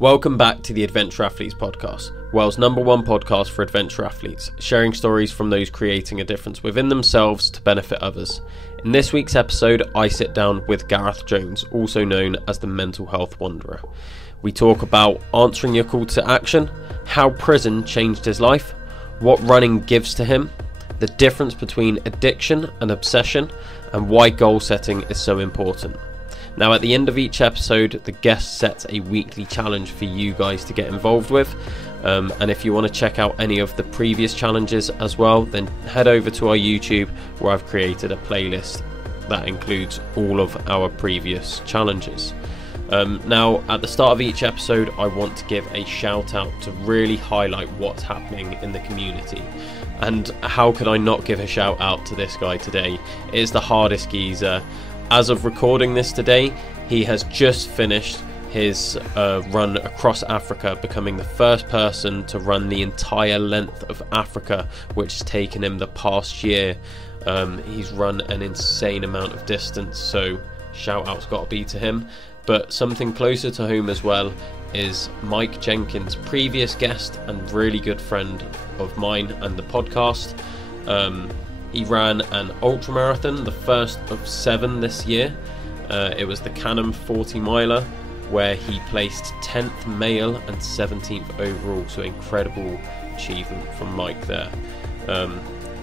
Welcome back to the Adventure Athletes podcast, world's #1 podcast for adventure athletes, sharing stories from those creating a difference within themselves to benefit others. In this week's episode, I sit down with Gereth Jones, also known as the Mental Health Wanderer. We talk about answering your call to action, how prison changed his life, what running gives to him, the difference between addiction and obsession, and why goal setting is so important. Now, at the end of each episode, the guest sets a weekly challenge for you guys to get involved with. And if you want to check out any of the previous challenges as well, then head over to our YouTube, where I've created a playlist that includes all of our previous challenges. Now, at the start of each episode, I want to give a shout out to really highlight what's happening in the community. And how could I not give a shout out to this guy today? It is the hardest geezer. As of recording this today, he has just finished his run across Africa, becoming the first person to run the entire length of Africa, which has taken him the past year. He's run an insane amount of distance, so shout out's got to be to him. But something closer to home as well is Mike Jenkins, previous guest and really good friend of mine and the podcast. He ran an ultra marathon, the first of 7 this year. It was the Canham 40 miler, where he placed 10th male and 17th overall, so incredible achievement from Mike there.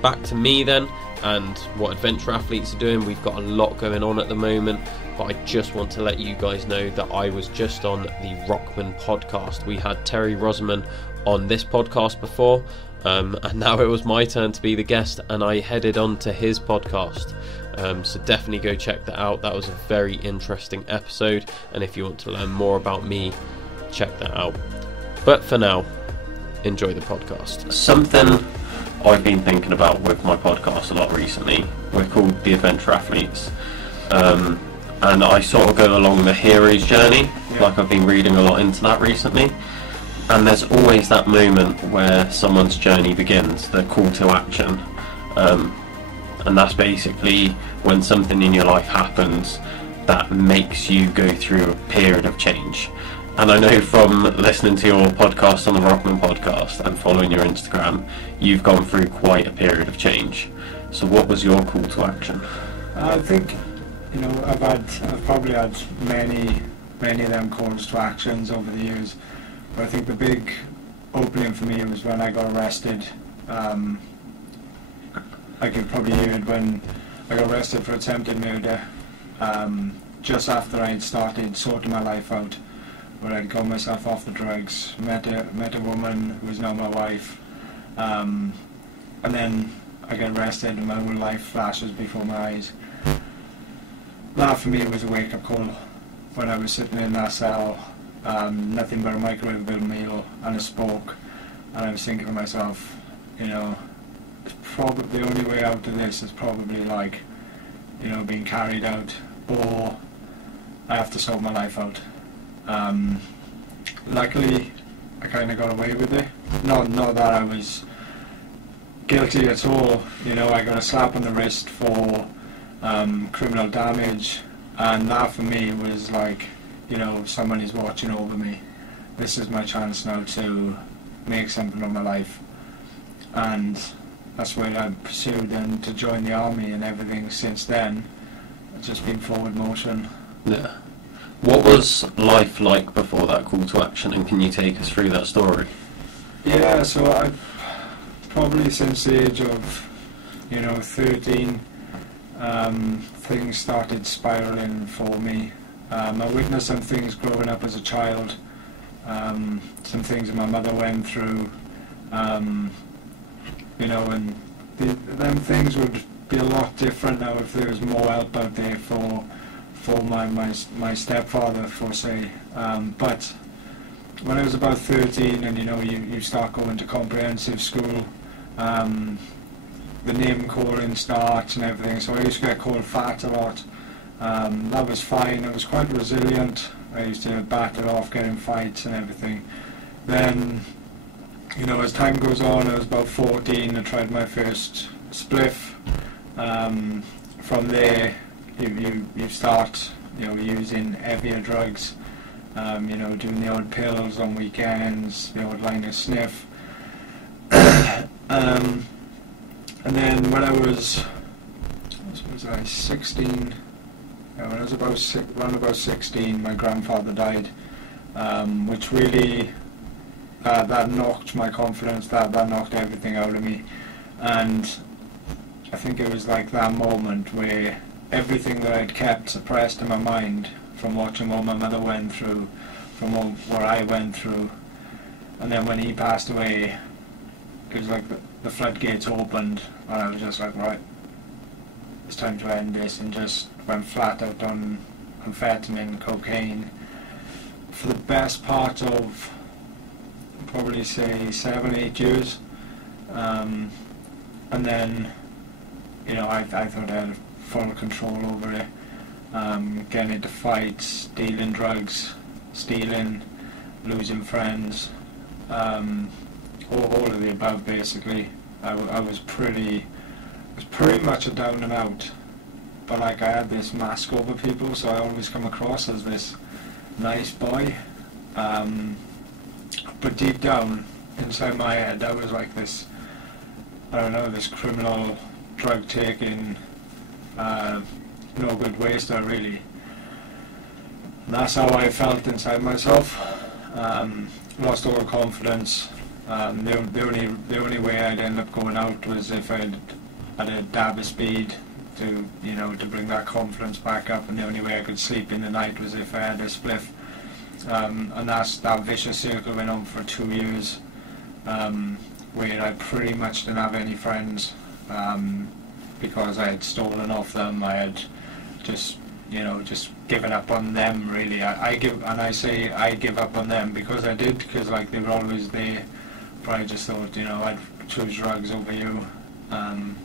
Back to me then, and what adventure athletes are doing. We've got a lot going on at the moment, but I just want to let you guys know that I was just on the Rockman podcast. We had Terry Rosamond on this podcast before, and now it was my turn to be the guest, and I headed on to his podcast. So definitely go check that out. That was a very interesting episode, and if you want to learn more about me, check that out. But for now, enjoy the podcast. Something I've been thinking about with my podcast a lot recently, we're called the Adventure Athletes, and I sort of go along the hero's journey. Like, I've been reading a lot into that recently. And there's always that moment where someone's journey begins, the call to action. And that's basically when something in your life happens that makes you go through a period of change. And I know from listening to your podcast on the Rockman podcast and following your Instagram, you've gone through quite a period of change. So what was your call to action? I think, I've probably had many of them calls to actions over the years. But I think the big opening for me was when I got arrested. Like you probably heard, when I got arrested for attempted murder, just after I'd started sorting my life out, where I'd got myself off the drugs, met a woman who was now my wife, and then I got arrested and my whole life flashes before my eyes. That for me was a wake-up call. When I was sitting in that cell, nothing but a microwave meal and a spoke, and I was thinking to myself, it's probably the only way out of this is probably being carried out, or I have to sort my life out. Luckily, I kind of got away with it. Not that I was guilty at all. I got a slap on the wrist for criminal damage, and that for me was like, someone is watching over me. This is my chance now to make something of my life. And that's where I pursued and to join the army, and everything since then has just been forward motion. Yeah. What was life like before that call to action, and can you take us through that story? Yeah, so I've probably since the age of 13, things started spiralling for me. I witnessed some things growing up as a child, some things that my mother went through, and them things would be a lot different now if there was more help out there for my stepfather, for say. But when I was about 13, and you start going to comprehensive school, the name calling starts and everything, so I used to get called fat a lot. That was fine. I was quite resilient. I used to battle off, get in fights and everything. Then, as time goes on, I was about 14, I tried my first spliff. From there, you start using heavier drugs. You know, doing the odd pills on weekends, the odd line of sniff. And then when I was 16, when I was around about 16, my grandfather died, which really, that knocked my confidence, that knocked everything out of me. And I think it was like that moment where everything that I'd kept suppressed in my mind from watching what my mother went through, from what I went through, and then when he passed away, it was like the floodgates opened, and I was just like, right, it's time to end this, and just went flat out on amphetamine, cocaine, for the best part of probably say 7-8 years. And then, you know, I thought I had full control over it, getting into fights, dealing drugs, stealing, losing friends, all of the above basically. I was pretty much a down and out, but like I had this mask over people, so I always come across as this nice boy, but deep down inside my head I was like this, I don't know, this criminal, drug taking, no good waster really. And that's how I felt inside myself. Lost all confidence. The only way I'd end up going out was if I'd had a dab of speed to, you know, to bring that confidence back up, and the only way I could sleep in the night was if I had a spliff. And that vicious circle went on for 2 years, where I pretty much didn't have any friends, because I had stolen off them. I had just, you know, just given up on them really. I give up on them because I did, because like they were always there, but I just thought, you know, I'd choose drugs over you, and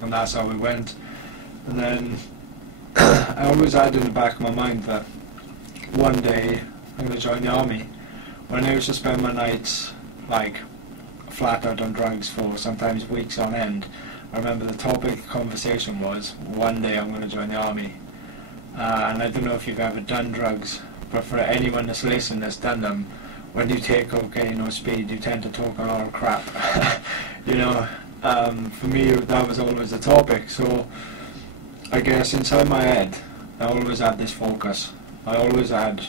that's how it went. And then I always had in the back of my mind that one day I'm going to join the army. When I used to spend my nights like flat out on drugs for sometimes weeks on end, I remember the topic of conversation was, one day I'm going to join the army. And I don't know if you've ever done drugs, but for anyone that's listened that's done them, when you take cocaine or speed, you tend to talk a lot of crap. You know, for me that was always the topic. So I guess inside my head I always had this focus. I always had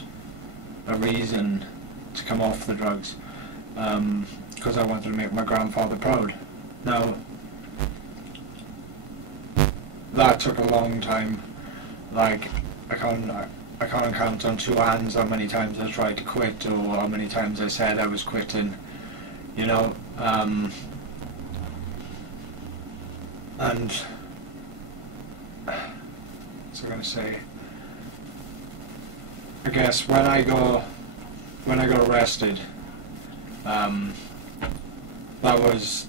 a reason to come off the drugs, because I wanted to make my grandfather proud. Now that took a long time. Like I can't count on two hands how many times I tried to quit, or how many times I said I was quitting, you know. And what's I gonna say? I guess when I got arrested, that was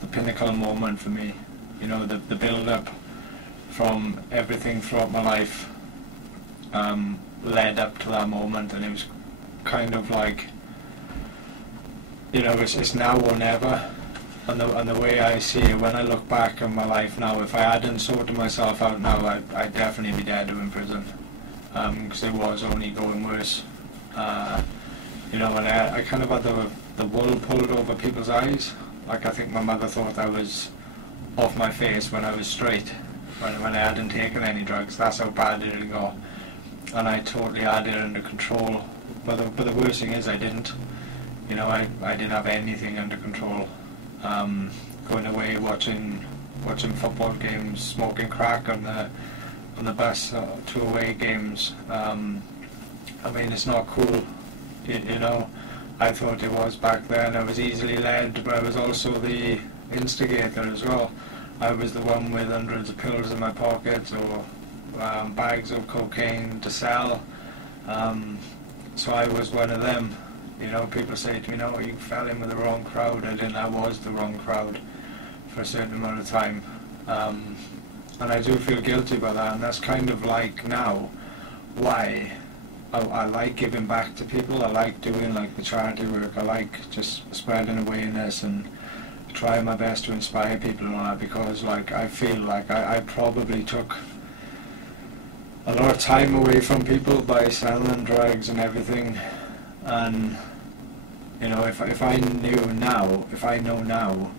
the pinnacle moment for me. You know, the build up from everything throughout my life led up to that moment, and it was kind of like, you know, it's now or never. And the way I see it, when I look back on my life now, if I hadn't sorted myself out now, I'd definitely be dead or in prison, because it was only going worse. You know, and I kind of had the wool pulled over people's eyes. Like I think my mother thought I was off my face when I was straight, when I hadn't taken any drugs. That's how bad it had got, and I totally had it under control. But the worst thing is I didn't. You know, I didn't have anything under control. Going away, watching football games, smoking crack on the bus to away games. I mean, it's not cool. You know, I thought it was back then. I was easily led, but I was also the instigator as well. I was the one with hundreds of pills in my pockets, or bags of cocaine to sell. So I was one of them. You know, people say to me, no, you fell in with the wrong crowd. I was the wrong crowd for a certain amount of time. And I do feel guilty about that, and that's kind of like now why I like giving back to people. I like doing like the charity work. I like just spreading awareness and trying my best to inspire people and all that, because like I feel like I probably took a lot of time away from people by selling drugs and everything. And you know, if I knew now, if I know now,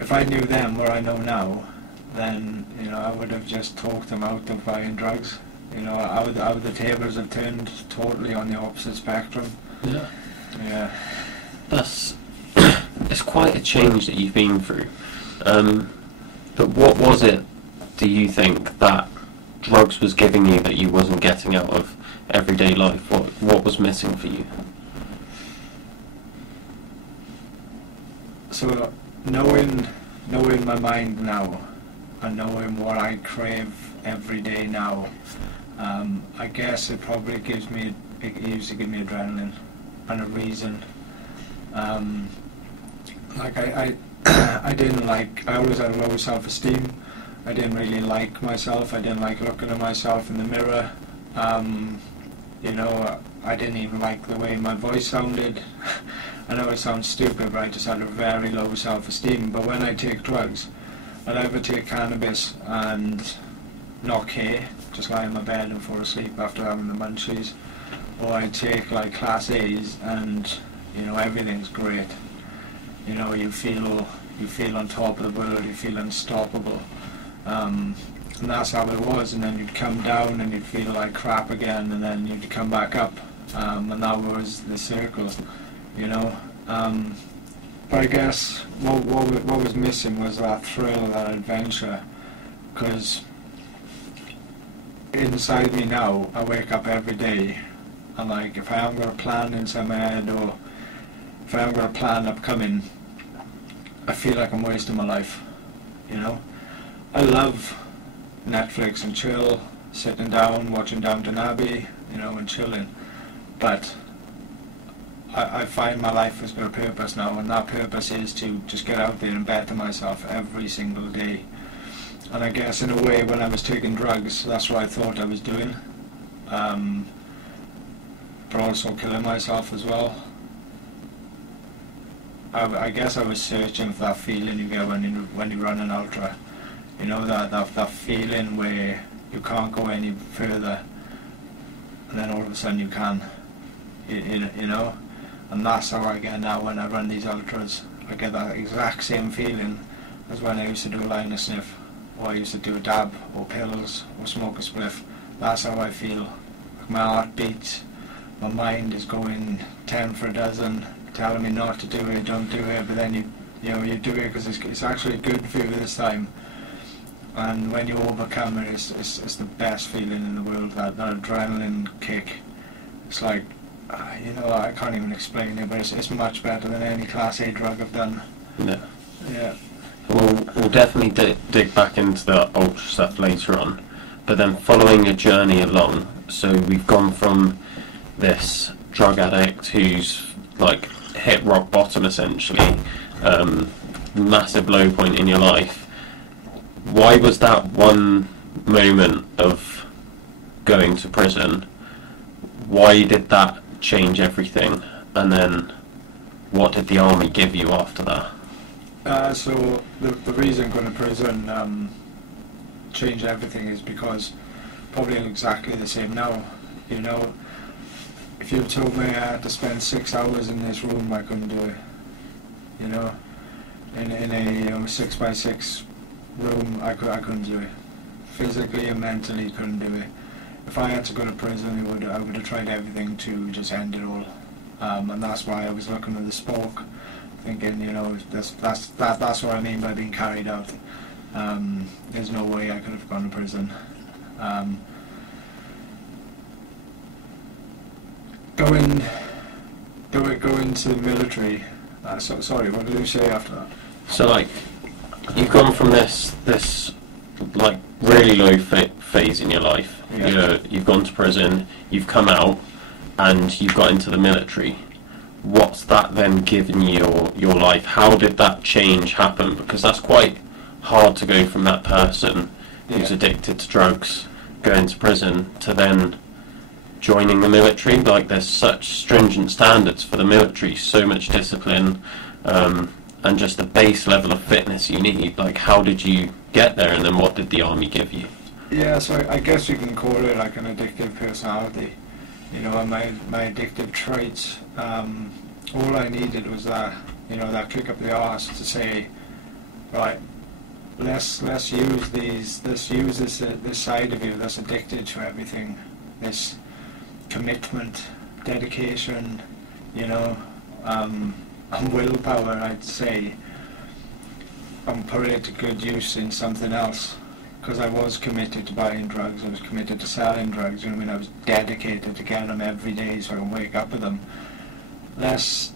if I knew then what I know now, then you know I would have just talked them out of buying drugs. You know, how the tables have turned totally on the opposite spectrum. Yeah. Yeah. It's quite a change that you've been through. But what was it, do you think, that drugs was giving you that you wasn't getting out of everyday life? What was missing for you? So knowing my mind now, and knowing what I crave every day now, I guess it probably it used to give me adrenaline and a reason. Like I didn't like, I always had low self-esteem. I didn't really like myself. I didn't like looking at myself in the mirror. You know, I didn't even like the way my voice sounded. I know it sounds stupid, but I just had a very low self-esteem. But when I take drugs, I'd either take cannabis and not care, just lie in my bed and fall asleep after having the munchies, or I'd take like Class A's and, you know, everything's great. You know, you feel on top of the world, you feel unstoppable. And that's how it was, and then you'd come down and you'd feel like crap again, and then you'd come back up, and that was the circle, you know. But I guess what was missing was that thrill, that adventure, because inside me now, I wake up every day, and like, if I haven't got a plan inside my head, or if I haven't got a plan upcoming, I feel like I'm wasting my life, you know. I love Netflix and chill, sitting down, watching Downton Abbey, you know, and chilling. But I find my life has got a purpose now, and that purpose is to just get out there and better myself every single day. And I guess in a way, when I was taking drugs, that's what I thought I was doing. But also killing myself as well. I guess I was searching for that feeling you get when you run an ultra. You know, that feeling where you can't go any further, and then all of a sudden you can. You know, and that's how I get now when I run these ultras. I get that exact same feeling as when I used to do a line of sniff, or I used to do a dab, or pills, or smoke a spliff. That's how I feel. My heart beats, my mind is going 10 for a dozen, telling me not to do it, don't do it, but then you do it because it's actually good for you this time. And when you overcome it, it's the best feeling in the world, that adrenaline kick. It's like, you know, I can't even explain it, but it's much better than any Class A drug I've done. Yeah. Yeah. We'll definitely dig back into the ultra stuff later on, but then following your journey along, so we've gone from this drug addict who's like hit rock bottom essentially, massive low point in your life. Why was that one moment of going to prison, why did that change everything? And then what did the army give you after that? So the reason going to prison changed everything is because probably exactly the same now. You know, if you told me I had to spend 6 hours in this room, I couldn't do it. You know, in a 6x6 room, I couldn't do it. Physically and mentally couldn't do it. If I had to go to prison, I would have tried everything to just end it all. And that's why I was looking at the spoke, thinking, you know, that's what I mean by being carried out. There's no way I could have gone to prison. Going to the military. Sorry, what did you say after that? So like, you've gone from this like really low phase in your life. Yeah. You've gone to prison, you've come out, and you've got into the military. What's that then given you your life? How did that change happen? Because that's quite hard to go from that person who's addicted to drugs, going to prison, to then joining the military. Like, there's such stringent standards for the military, so much discipline, and just the base level of fitness you need. Like, how did you get there, and then what did the army give you? Yeah, so I guess you can call it like an addictive personality. you know, and my addictive traits. All I needed was that, you know, that kick up the arse to say, right, let's use this side of you that's addicted to everything, this commitment, dedication, you know, and willpower, I'd say, and put it to good use in something else. Because I was committed to buying drugs, I was committed to selling drugs, you know what I mean? I was dedicated to getting them every day so I can wake up with them. Let's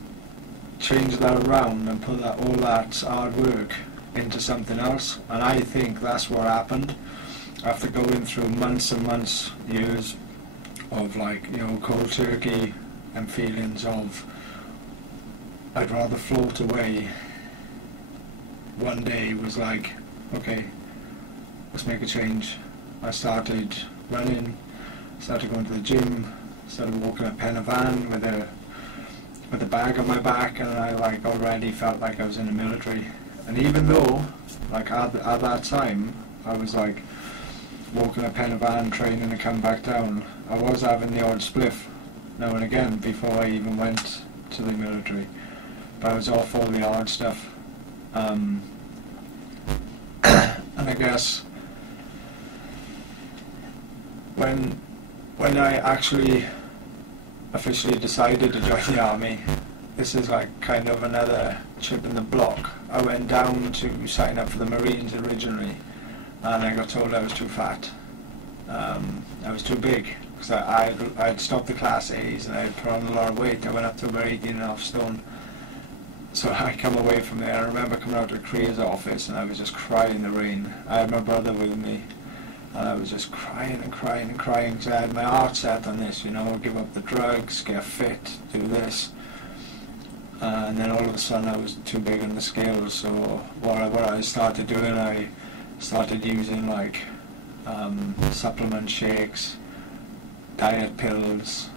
change that around and put all that hard work into something else. And I think that's what happened after going through months and months, years of, like, you know, cold turkey and feelings of I'd rather float away. One day was like, okay, let's make a change. I started running, started going to the gym, started walking a pen of van with a bag on my back, and I like already felt like I was in the military. And even though, like at that time, I was like walking a pen of van, training to come back down, I was having the odd spliff now and again before I even went to the military. But I was off all the hard stuff. And I guess when I actually officially decided to join the army, this is like kind of another chip in the block. I went down to sign up for the Marines originally, and I got told I was too fat. I was too big, because I'd stopped the Class A's and I'd put on a lot of weight. I went up to about 18.5 stone. So I come away from there. I remember coming out to Creer's office and I was just crying in the rain. I had my brother with me, and I was just crying and crying and crying because I had my heart set on this, you know, give up the drugs, get fit, do this. And then all of a sudden I was too big on the scales, so what I started doing, I started using like supplement shakes, diet pills,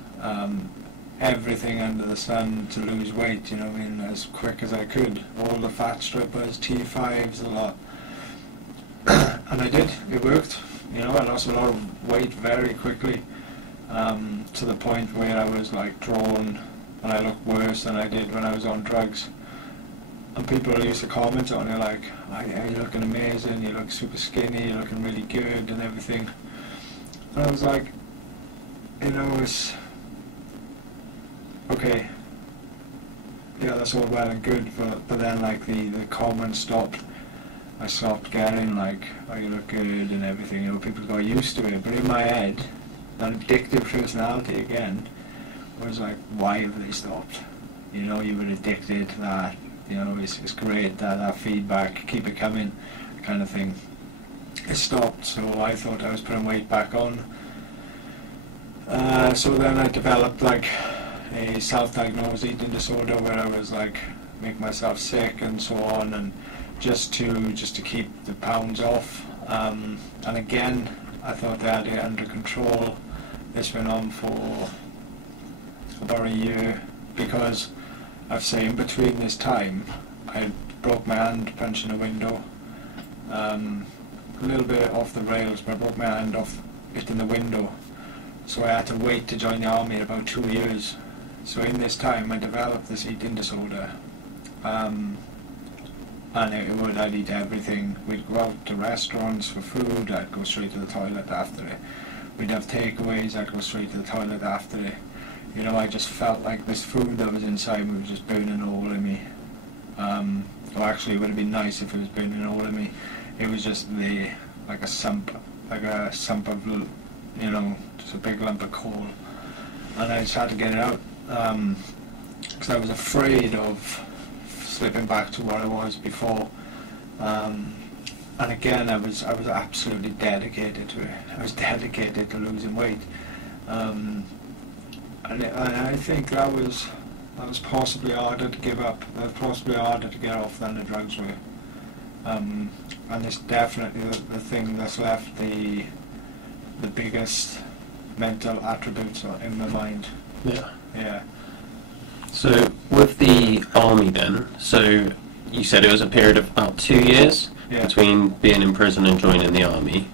everything under the sun to lose weight, you know what I mean, as quick as I could. All the fat strippers, T5s, a lot. And I did, it worked, you know, I lost a lot of weight very quickly, to the point where I was like drawn and I looked worse than I did when I was on drugs. And people used to comment on it like, oh, yeah, you're looking amazing, you look super skinny, you're looking really good and everything. And I was like, you know, it's okay, yeah, that's all well and good, but then like the comments stopped. I stopped getting like, oh, you look good and everything, you know, people got used to it. But in my head, that addictive personality again was like, why have they stopped? You know, you were addicted to that, you know, it's great, that feedback, keep it coming, kind of thing. It stopped, so I thought I was putting weight back on. So then I developed like a self-diagnosed eating disorder where I was like making myself sick and so on, and just to keep the pounds off. And again, I thought I had it under control. This went on for about a year, because I've say in between this time I broke my hand punching a window. A little bit off the rails, but I broke my hand off hitting the window. So I had to wait to join the army about 2 years. So in this time I developed this eating disorder. And I'd eat everything. We'd go out to restaurants for food, I'd go straight to the toilet after it. We'd have takeaways, I'd go straight to the toilet after it. You know, I just felt like this food that was inside me was just burning a hole in me. Well, actually it would have been nice if it was burning a hole in me. It was just like a sump of, you know, just a big lump of coal. And I just had to get it out, because I was afraid of slipping back to what I was before. And again, I was absolutely dedicated to it. I was dedicated to losing weight. And I think that was possibly harder to give up. That was possibly harder to get off than the drugs were. And it's definitely the thing that's left the biggest mental attributes in my mind. Yeah. Yeah. So with the army then, so you said it was a period of about 2 years, yeah, between being in prison and joining the army.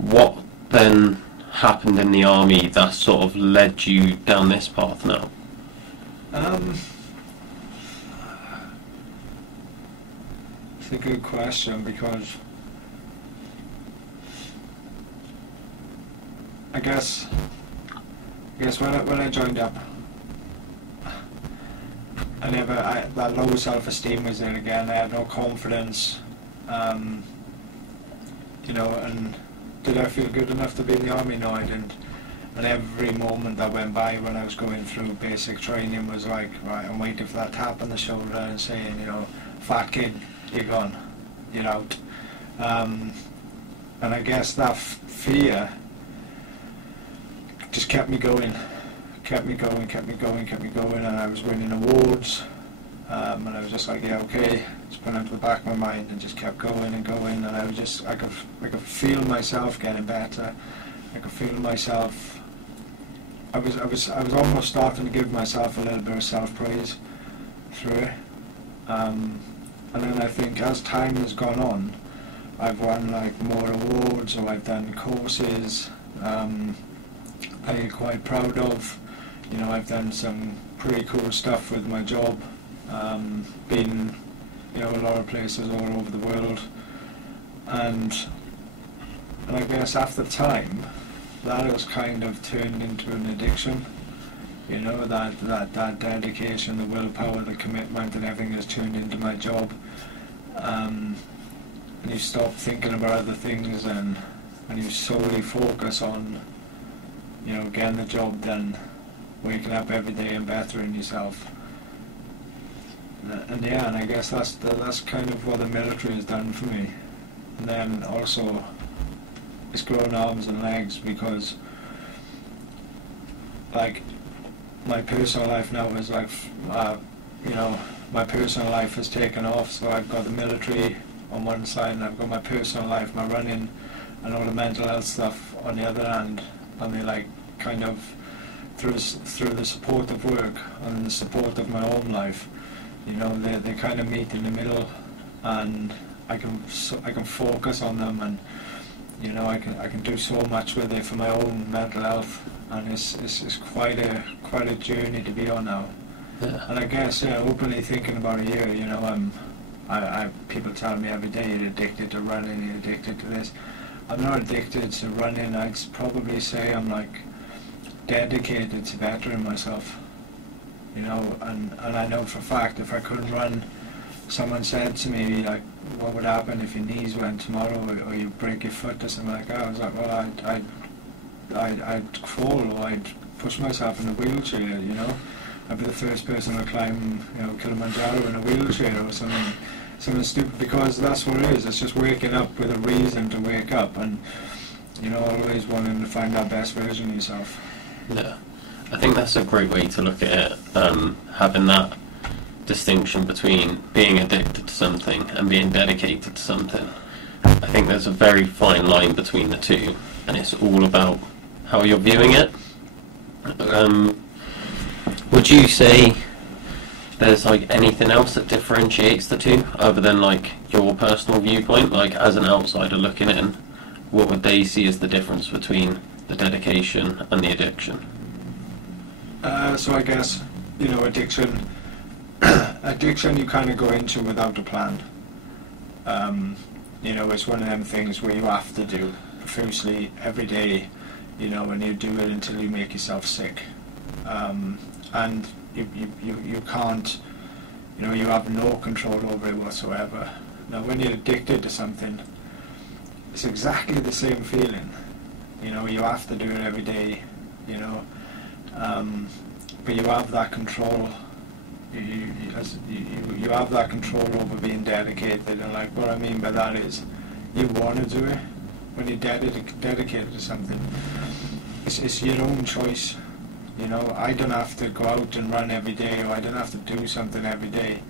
What then happened in the army that sort of led you down this path now? It's a good question, because I guess when I joined up, that low self-esteem was there again. I had no confidence, and did I feel good enough to be in the army? No, I didn't. And every moment that went by when I was going through basic training was like, right, I'm waiting for that tap on the shoulder and saying, fat kid, you're gone, you're out. And I guess that fear just kept me going, and I was winning awards, and I was just like, yeah, okay, just put it to the back of my mind, and just kept going, and I could feel myself getting better. I could feel myself. I was almost starting to give myself a little bit of self-praise through it, and then I think as time has gone on, I've won like more awards, or I've done courses I'm quite proud of. I've done some pretty cool stuff with my job, been a lot of places all over the world, and I guess after time that has kind of turned into an addiction. That dedication, the willpower, the commitment, and everything has turned into my job, and you stop thinking about other things, and you solely focus on getting the job done, waking up every day and bettering yourself. And I guess that's kind of what the military has done for me. And then also it's grown arms and legs, because like my personal life now is like my personal life has taken off. So I've got the military on one side, and I've got my personal life, my running, and all the mental health stuff on the other hand. And they like kind of through the support of work and the support of my own life, they kind of meet in the middle, and I can focus on them, and I can do so much with it for my own mental health, and it's quite a journey to be on now. Yeah. And I guess openly thinking about it here, people tell me every day you're addicted to running, you're addicted to this. I'm not addicted to running. I'd probably say I'm like dedicated to bettering myself, and I know for a fact if I couldn't run, someone said to me like, what would happen if your knees went tomorrow, or you break your foot or something like that? I was like, well, I'd crawl, or I'd push myself in a wheelchair, I'd be the first person to climb Kilimanjaro in a wheelchair or something stupid, because that's what it is. It's just waking up with a reason to wake up, and always wanting to find that best version of yourself. Yeah, I think that's a great way to look at it, having that distinction between being addicted to something and being dedicated to something. I think there's a very fine line between the two, and it's all about how you're viewing it. Would you say there's like anything else that differentiates the two, other than like your personal viewpoint? Like as an outsider looking in, what would they see as the difference between the dedication and the addiction? So I guess addiction you kind of go into without a plan. It's one of them things where you have to do profusely every day, and you do it until you make yourself sick, and you can't, you have no control over it whatsoever. Now when you're addicted to something, it's exactly the same feeling. You have to do it every day, but you have that control. You have that control over being dedicated, and like what I mean by that is you want to do it. When you're dedicated to something, it's your own choice. I don't have to go out and run every day, or I don't have to do something every day,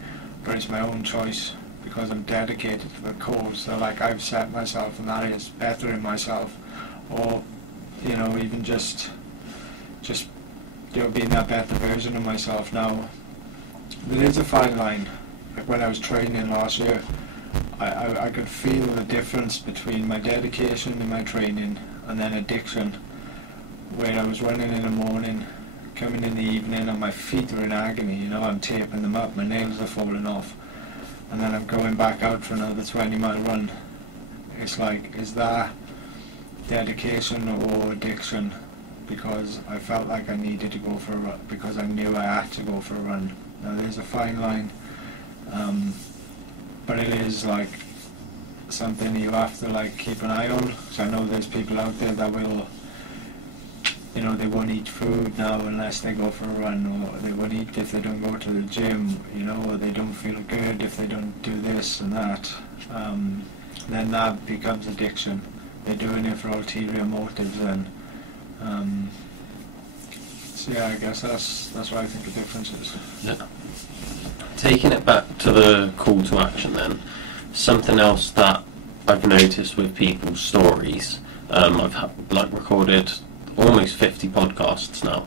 but it's my own choice because I'm dedicated to the cause. So like I've set myself, and that is bettering myself, or even just being that better version of myself. Now there is a fine line. Like when I was training last year, I could feel the difference between my dedication to my training and then addiction. where I was running in the morning, coming in the evening, and my feet are in agony, you know, I'm taping them up, my nails are falling off, and then I'm going back out for another 20-mile run. It's like, is that dedication or addiction? Because I felt like I needed to go for a run, because I knew I had to go for a run. Now there's a fine line, but it is like something you have to like keep an eye on. So I know there's people out there that will, you know, they won't eat food now unless they go for a run, or they won't eat if they don't go to the gym, you know, or they don't feel good if they don't do this and that. Then that becomes addiction. They're doing it for ulterior motives then. So yeah, I guess that's what I think the difference is. Yeah. Taking it back to the call to action then, something else that I've noticed with people's stories, I've recorded almost 50 podcasts now,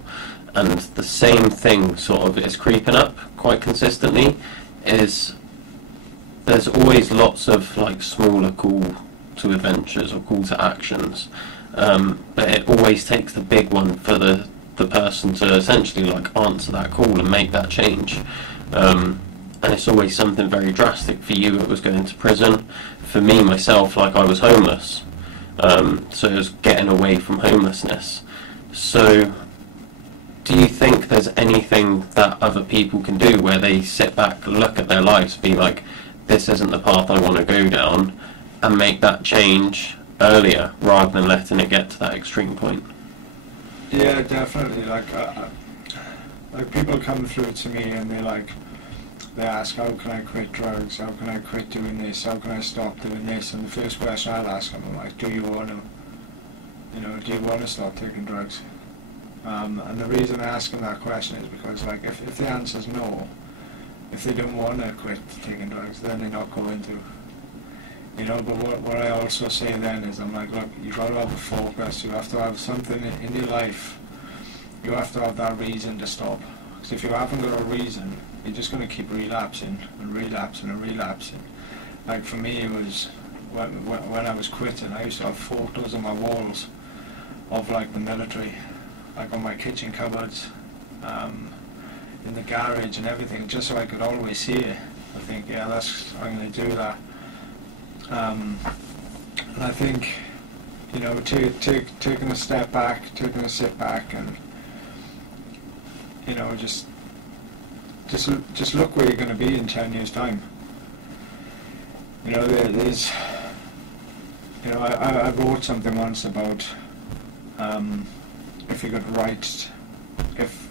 and the same thing sort of is creeping up quite consistently, is there's always lots of like smaller call to adventures or call to actions, but it always takes the big one for the person to essentially like answer that call and make that change. And it's always something very drastic. For you it was going to prison. For me, myself, like I was homeless, so it was getting away from homelessness. So do you think there's anything that other people can do where they sit back, look at their lives, be like, this isn't the path I want to go down, and make that change earlier rather than letting it get to that extreme point? Yeah, definitely. Like people come through to me and they ask, how can I quit drugs? How can I quit doing this? How can I stop doing this? And the first question I'll ask them, I'm like, do you want to? You know, do you want to stop taking drugs? And the reason I ask them that question is because, like, if the answer's no, if they don't want to quit taking drugs, then they're not going to. You know, but what I also say then is, I'm like, look, you've got to have a focus. You have to have something in your life. You have to have that reason to stop. Because if you haven't got a reason, you're just going to keep relapsing and relapsing and relapsing. Like for me, it was when I was quitting, I used to have photos on my walls of like the military, like on my kitchen cupboards, in the garage and everything, just so I could always see it. I think, yeah, I'm going to do that. And I think, you know, taking a step back, taking a sit back, and you know, just look where you're going to be in 10 years' time. You know, there's, you know, I wrote something once about if you could write, if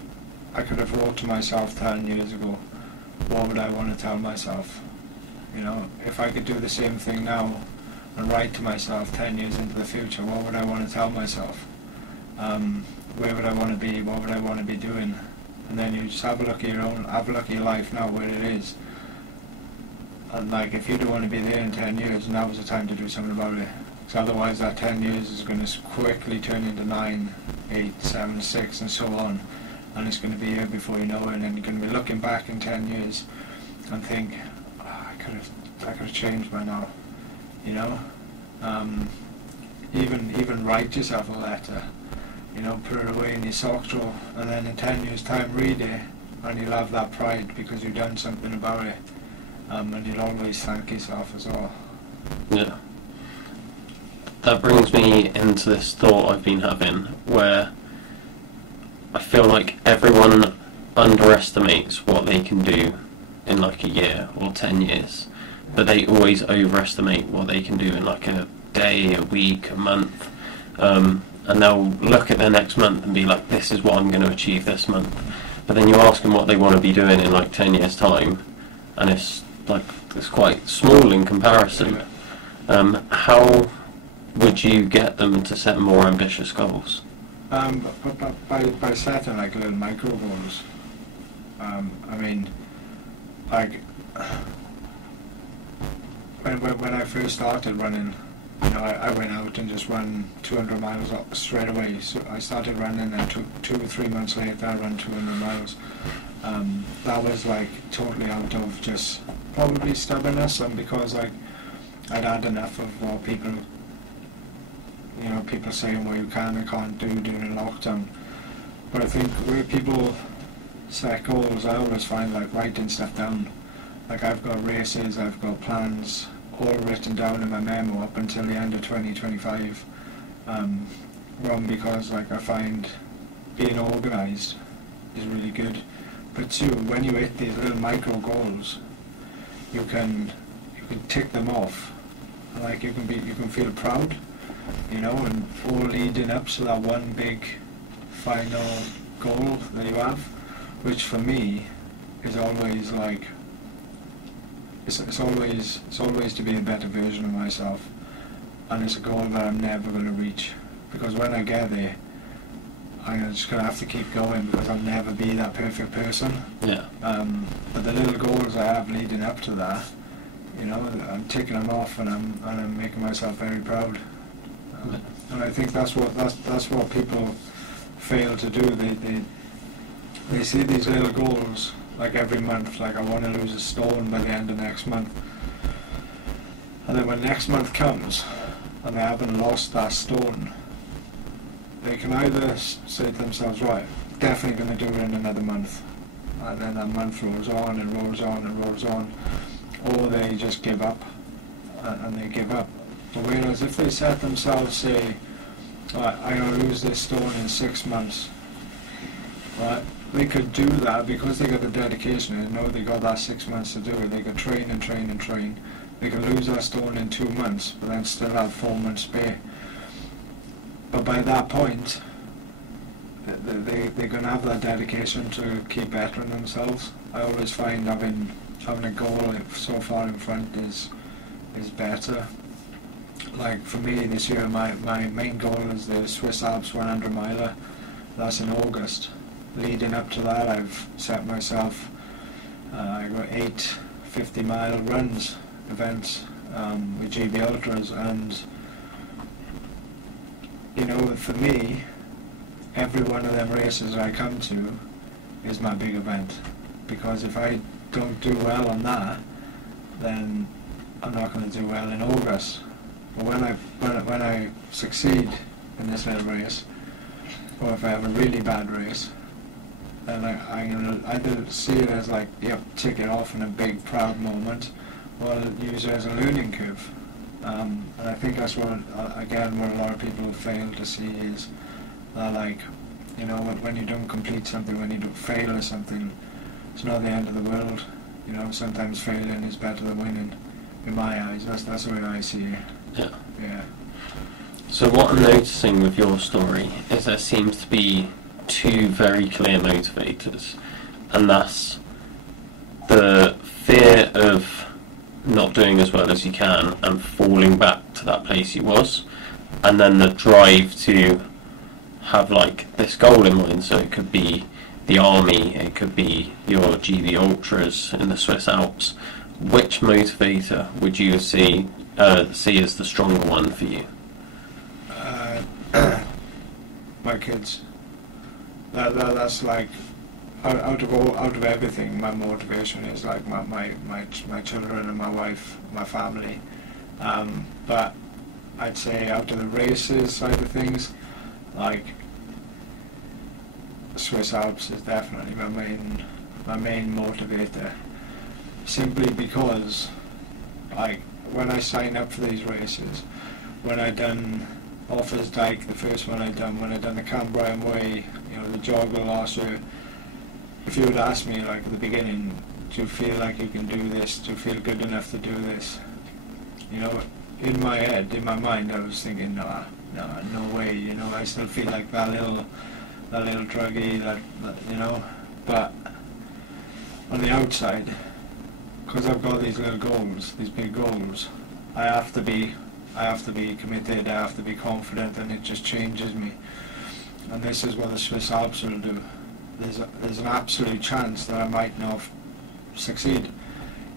I could have wrote to myself 10 years ago, what would I want to tell myself? You know, if I could do the same thing now and write to myself 10 years into the future, what would I want to tell myself? Where would I want to be? What would I want to be doing? And then you just have a look at your life now, where it is. And like, if you don't want to be there in 10 years, now is the time to do something about it. Because otherwise that 10 years is going to quickly turn into 9, 8, 7, 6 and so on. And it's going to be here before you know it, and then you're going to be looking back in 10 years and think, oh, I could have changed by now, you know. Even write yourself a letter, you know, put it away in your sock drawer, and then in 10 years' time read it, and you'll have that pride because you've done something about it, and you'll always thank yourself as well. Yeah. That brings me into this thought I've been having, where I feel like everyone underestimates what they can do in like a year or 10 years, but they always overestimate what they can do in like a day, a week, a month, and they'll look at their next month and be like, this is what I'm going to achieve this month. But then you ask them what they want to be doing in like 10 years time, and it's quite small in comparison. How would you get them to set more ambitious goals? By setting like little micro goals. I mean, like when I first started running, you know, I went out and just ran 200 miles up straight away. So I started running, and 2 or 3 months later I ran 200 miles. That was like totally out of just probably stubbornness, and because like I'd had enough of what people people saying what you can and can't do during lockdown. But I think where people set goals, I always find like writing stuff down. Like I've got races, I've got plans, all written down in my memo up until the end of 2025. One, because like I find being organised is really good. But two, when you hit these little micro goals, you can tick them off. Like you can feel proud, and all leading up to that one big final goal that you have, which for me is always like it's always to be a better version of myself, and it's a goal that I'm never going to reach, because when I get there, I'm just going to have to keep going, because I'll never be that perfect person. Yeah. But the little goals I have leading up to that, I'm ticking them off, and I'm making myself very proud. And I think that's what people fail to do. They see these little goals like every month, like I want to lose a stone by the end of next month, and then when next month comes and they haven't lost that stone, they can either say to themselves, right, definitely going to do it in another month, and then that month rolls on and rolls on and rolls on, or they just give up, and they give up. But whereas if they set themselves, say, right, I'm going to lose this stone in 6 months, right, they could do that because they got the dedication, and know they got that 6 months to do it. They could train and train and train. They could lose that stone in 2 months, but then still have 4 months spare. But by that point, they're going to have that dedication to keep bettering themselves. I always find having a goal so far in front is better. Like for me this year, my main goal is the Swiss Alps 100 miler. That's in August. Leading up to that, I've set myself, I got 8 50-mile runs events with GB Ultras, and for me, every one of them races I come to is my big event, because if I don't do well on that, then I'm not going to do well in August. But when I succeed in this little race, or if I have a really bad race, then I'm going to either see it as like, tick it off in a big proud moment, or use it as a learning curve. And I think that's what a lot of people fail to see is that, when you don't complete something, when you don't fail at something, it's not the end of the world. Sometimes failing is better than winning, in my eyes. That's the way I see it. Yeah. So what I'm noticing with your story is there seems to be 2 very clear motivators, and that's the fear of not doing as well as you can and falling back to that place you was, and then the drive to have like this goal in mind. So it could be the army, it could be your GB Ultras in the Swiss Alps. Which motivator would you see as the stronger one for you? My kids. That's like out of everything. My motivation is like my children and my wife, my family. But I'd say out of the races side of things, like Swiss Alps is definitely my main motivator. Simply because, like, when I signed up for these races, when I done Offers Dyke, the first one when I done the Cambrian Way, the jogger last year, if you would ask me, like, at the beginning, do you feel like you can do this? Do you feel good enough to do this? In my head, in my mind, I was thinking, no way. I still feel like that little druggie, But on the outside, because I've got these little goals, these big goals, I have to be committed, I have to be confident, and it just changes me. And this is what the Swiss Alps will do. There's an absolute chance that I might not succeed.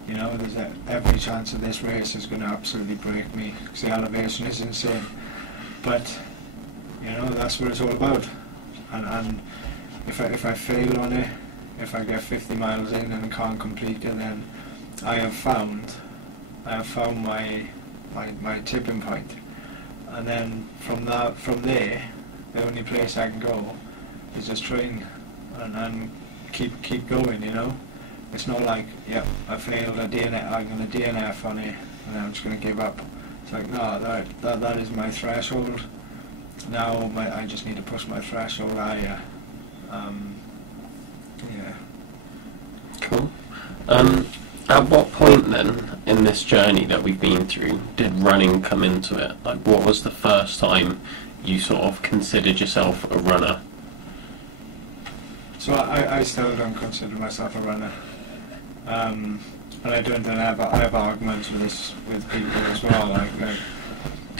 There's every chance that this race is going to absolutely break me, because the elevation is insane. But that's what it's all about. And if I fail on it, if I get 50 miles in and can't complete it, then I have found my tipping point. and then from there, the only place I can go is just train and keep going, you know. It's not like, yep, I failed, I'm going to DNF on it, and I'm just going to give up. It's like, no, that is my threshold. Now I just need to push my threshold higher. Yeah. Cool. At what point then in this journey that we've been through did running come into it? Like, what was the first time you sort of considered yourself a runner? So I still don't consider myself a runner. And I don't I have arguments with this with people as well, like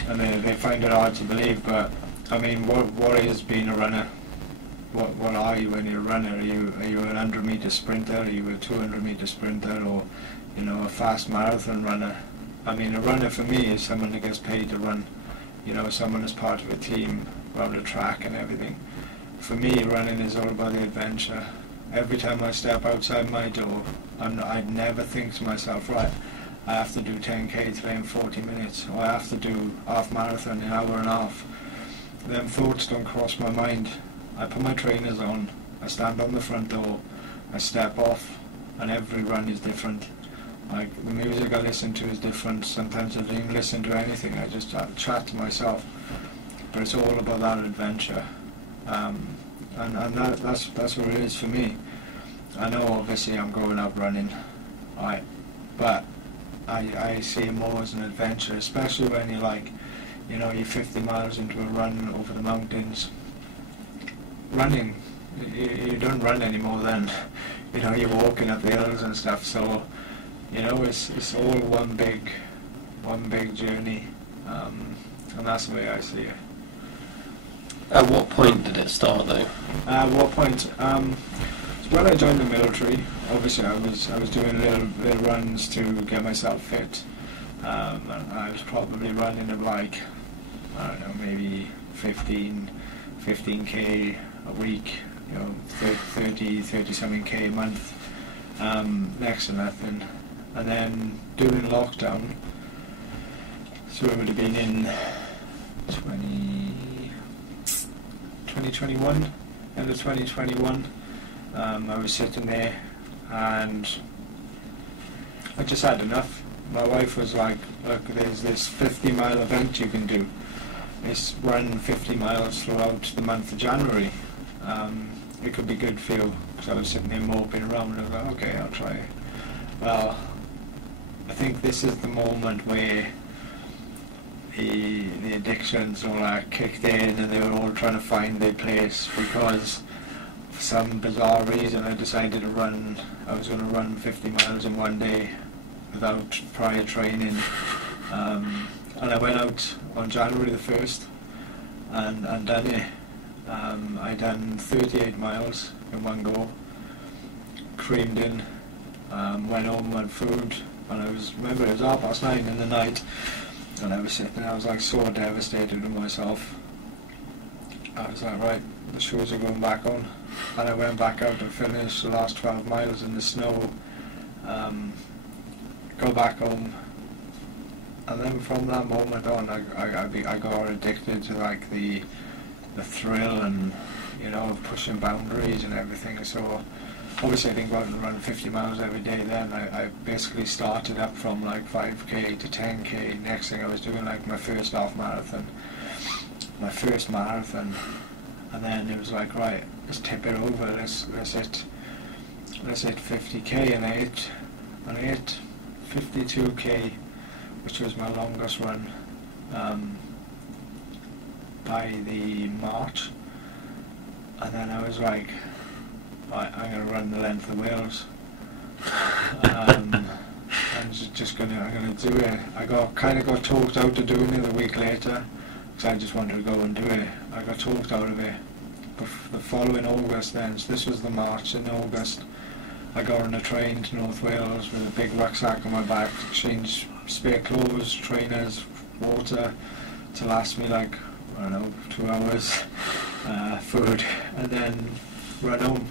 and they find it hard to believe, but I mean, what is being a runner? What are you when you're a runner? Are you an 100-meter sprinter? Are you a 200-meter sprinter, or you know, a fast marathon runner? I mean, a runner for me is someone that gets paid to run. You know, someone that's part of a team around a track and everything. For me, running is all about the adventure. Every time I step outside my door, I'd never think to myself, right, I have to do 10k today in 40 minutes, or I have to do half marathon in an hour and a half. Them thoughts don't cross my mind. I put my trainers on, I stand on the front door, I step off, and every run is different. Like, the music I listen to is different. Sometimes I don't even listen to anything, I just chat to myself. But it's all about that adventure. And that's what it is for me. I know obviously I'm growing up running, right, but I see it more as an adventure, especially when you're like, you know, you're 50 miles into a run over the mountains. Running, you don't run anymore then. You know, you're walking up the hills and stuff, so, you know, it's all one big journey, and that's the way I see it. At what point did it start though? At what point? When I joined the military, obviously I was doing little runs to get myself fit. And I was probably running at like, I don't know, maybe 15k a week, you know, 30 something k a month, next to nothing. And then during lockdown, so it would have been in 2021, end of 2021, I was sitting there and I just had enough. My wife was like, look, there's this 50-mile event you can do. It's run 50 miles throughout the month of January. It could be good for you, because I was sitting there moping around and I was like, okay, I'll try it. Well, I think this is the moment where the addictions all kicked in and they were all trying to find their place, because for some bizarre reason I decided to run. I was going to run 50 miles in one day without prior training, and I went out on January the 1st and done it. I done 38 miles in one go, creamed in, went home, had food, and remember it was 9:30 in the night, and I was sitting there, I was like so devastated with myself. I was like, right, the shoes are going back on, and I went back out and finished the last 12 miles in the snow, go back home, and then from that moment on I got addicted to like the thrill and, you know, of pushing boundaries and everything. So obviously I didn't go out and run 50 miles every day then. I basically started up from like 5k to 10k. Next thing I was doing like my first half marathon, my first marathon, and then it was like, right, let's tip it over, let's hit 50k, and I hit 52k, which was my longest run, by the March. And then I was like, right, I'm going to run the length of Wales. I'm going to do it. I kind of got talked out of doing it a week later, because I just wanted to go and do it. I got talked out of it. But the following August then, so this was the March, in August, I got on a train to North Wales with a big rucksack on my back, changed spare clothes, trainers, water, to last me like, I don't know, 2 hours, food, and then run home.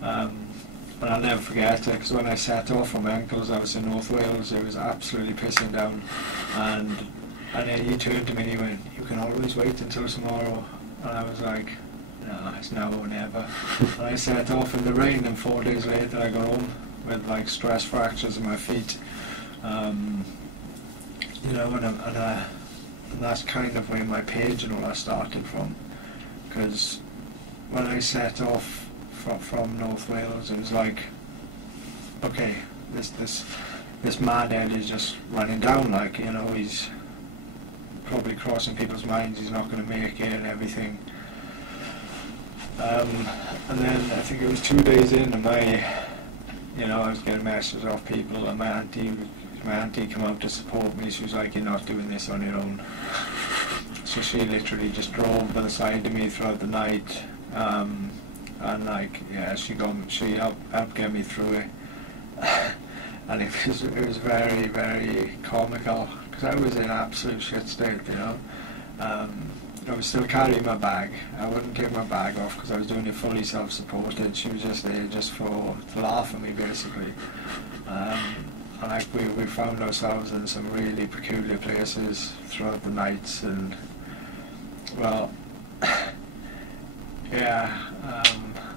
And I'll never forget it, because when I set off from my uncle's house in North Wales, it was absolutely pissing down, and And then he turned to me and he went, "You can always wait until tomorrow." And I was like, "No, it's now or never." And I set off in the rain, and 4 days later I got home with like stress fractures in my feet. You know, and that's kind of where my page and all that started from. Because when I set off from North Wales, it was like, okay, this madhead is just running down, like, you know, he's probably crossing people's minds, he's not going to make it and everything. And then I think it was 2 days in, and I was getting messages off people, and my auntie came out to support me. She was like, "You're not doing this on your own." So she literally just drove by the side of me throughout the night, and like, yeah, she helped get me through it. And it was very, very comical, because I was in absolute shit state, you know. I was still carrying my bag. I wouldn't take my bag off because I was doing it fully self-supported. She was just there just to laugh at me, basically. And like we found ourselves in some really peculiar places throughout the nights, and well, yeah,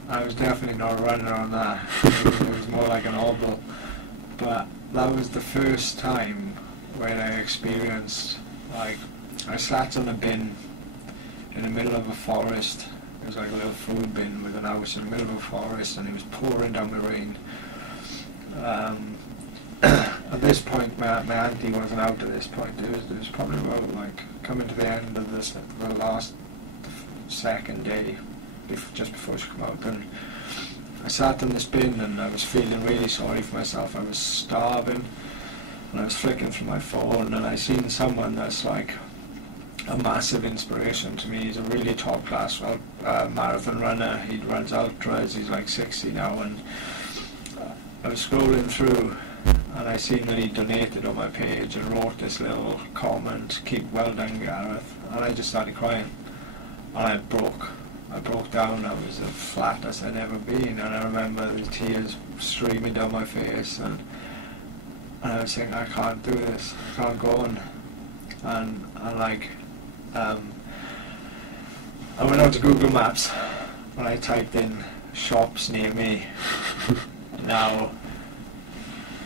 I was definitely not a runner on that. It was more like an hobble. But that was the first time where I experienced, like, I sat on a bin in the middle of a forest. It was like a little food bin with an house in the middle of a forest, and it was pouring down the rain. At this point, my auntie wasn't out at this point. It was probably about, like, coming to the end of the last second day, just before she came out. And I sat in this bin, and I was feeling really sorry for myself. I was starving, and I was flicking through my phone, and I seen someone that's like a massive inspiration to me. He's a really top class marathon runner. He runs ultras. He's like 60 now, and I was scrolling through, and I seen that he donated on my page and wrote this little comment, "Keep well done, Gareth," and I just started crying, and I broke down. I was the flattest I'd ever been, and I remember the tears streaming down my face, and I was thinking, I can't do this, I can't go on. And I went on to Google Maps, and I typed in shops near me. Now,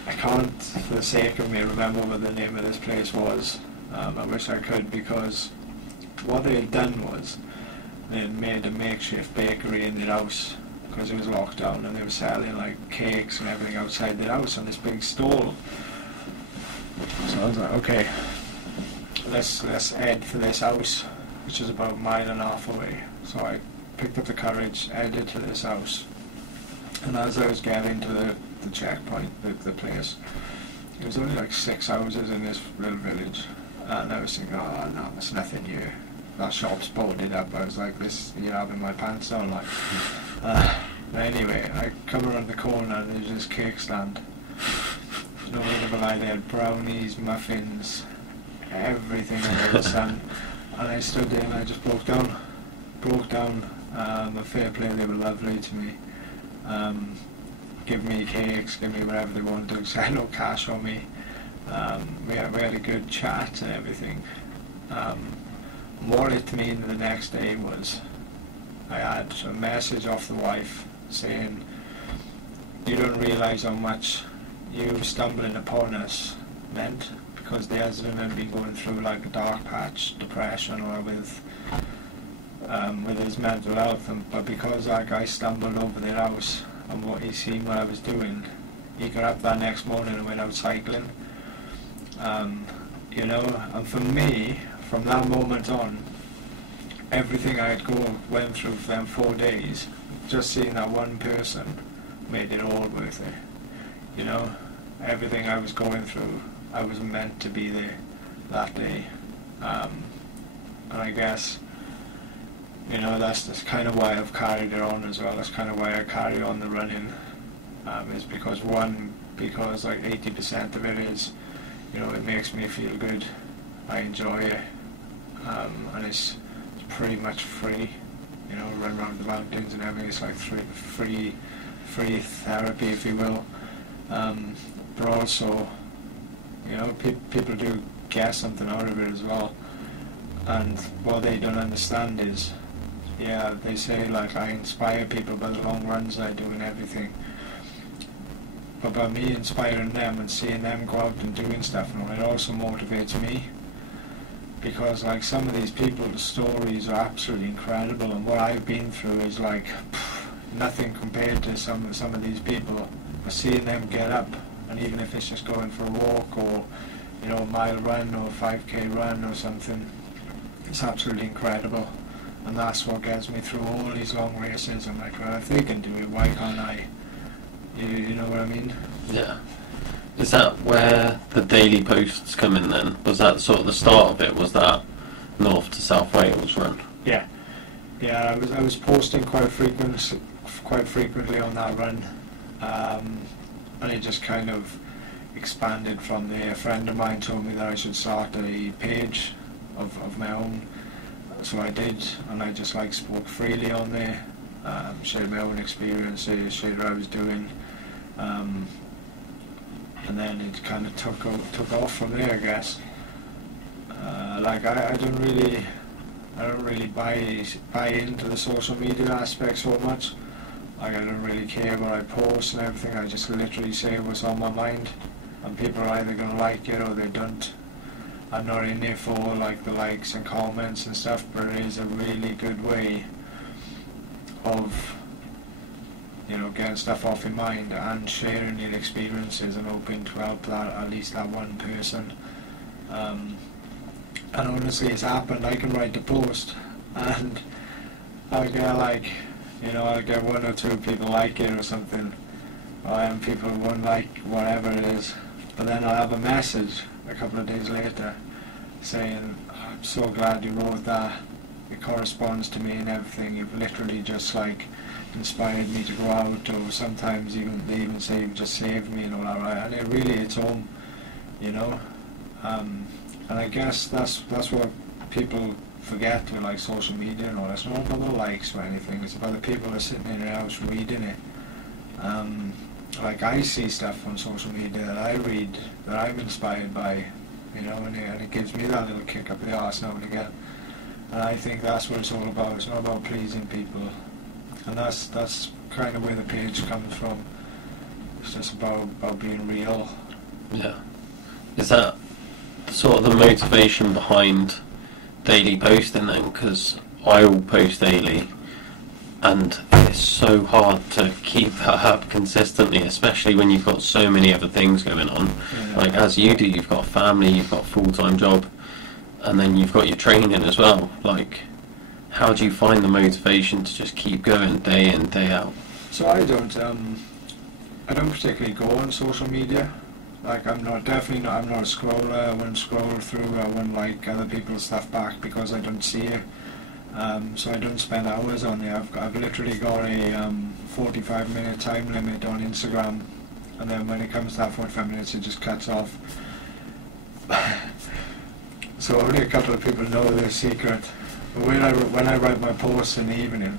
I can't, for the sake of me, remember what the name of this place was. I wish I could, because what they had done was they had made a makeshift bakery in their house because it was locked down, and they were selling like cakes and everything outside their house on this big stall. So I was like, okay, let's head for this house, which is about 1.5 miles away. So I picked up the courage, headed to this house, and as I was getting to the checkpoint, the place, it was only like 6 houses in this little village, and I was thinking, oh no, there's nothing here. That shop's boarded up. I was like, this, you're having my pants down, like. Anyway, I come around the corner, and there's this cake stand. No way to lie, they had brownies, muffins, everything under the sun. And I stood there and I just broke down. A fair play, they were lovely to me. Give me cakes, give me whatever they wanted to, because I had no cash on me. We had a good chat and everything. What it meant the next day was, I had a message off the wife saying, "You don't realise how much you stumbling upon us meant," because the husband had been going through like a dark patch, depression, or with his mental health, but because that guy stumbled over their house and what he seen what I was doing, he got up that next morning and went out cycling. You know, and for me, from that moment on, everything I went through for them 4 days, just seeing that one person made it all worth it. You know, everything I was going through, I was meant to be there that day. And I guess, you know, that's kind of why I've carried it on as well. That's kind of why I carry on the running. Is because like 80% of it is, you know, it makes me feel good. I enjoy it, and it's pretty much free. You know, run around the mountains and everything. It's like free therapy, if you will. But also, you know, people do get something out of it as well. And what they don't understand is, yeah, they say like I inspire people by the long runs I do and everything. But by me inspiring them and seeing them go out and doing stuff, and it also motivates me. Because like some of these people's stories are absolutely incredible, and what I've been through is like nothing compared to some of these people. But seeing them get up, and even if it's just going for a walk or a mile run or 5k run or something, it's absolutely incredible. And that's what gets me through all these long races. I'm like, well, if they can do it, why can't I? You know what I mean? Yeah. Is that where the daily posts come in then? Was that sort of the start of it? Was that North to South Wales run? Yeah. Yeah, I was posting quite frequently on that run. And it just kind of expanded from there. A friend of mine told me that I should start a page of my own. So I did, and I just like spoke freely on there, shared my own experiences, shared what I was doing, and then it kind of took off from there, I guess. Like I don't really buy into the social media aspect so much. Like I don't really care what I post and everything. I just literally say what's on my mind, and people are either gonna like it or they don't. I'm not in there for like the likes and comments and stuff, but it is a really good way of getting stuff off your mind and sharing your experiences and hoping to help at least that one person. And honestly, it's happened. I can write the post and I'll get one or two people like it or something, and people won't like whatever it is, but then I'll have a message a couple of days later saying, I'm so glad you wrote that, it corresponds to me and everything, you've literally just like inspired me to go out, or sometimes they even say you've just saved me and all that, right? And it really hits home, and I guess that's what people forget with like social media and all that. It's not about the likes or anything, it's about the people that are sitting in their house reading it. Like I see stuff on social media that I read that I'm inspired by, and it gives me that little kick up the arse now and again. And I think that's what it's all about. It's not about pleasing people, and that's kind of where the page comes from. It's just about being real. Yeah. Is that sort of the motivation behind daily posting then? Because I will post daily, and it's so hard to keep that up consistently, especially when you've got so many other things going on. Yeah. Like as you do, you've got a family, you've got a full-time job, and then you've got your training as well. Like, how do you find the motivation to just keep going day in, day out? So I don't particularly go on social media. Like I'm not a scroller. I wouldn't scroll through. I wouldn't like other people's stuff back because I don't see it. So I don't spend hours on there. I've literally got a 45-minute time limit on Instagram, and then when it comes to that 45 minutes, it just cuts off. So only a couple of people know the secret. But when I write my posts in the evening,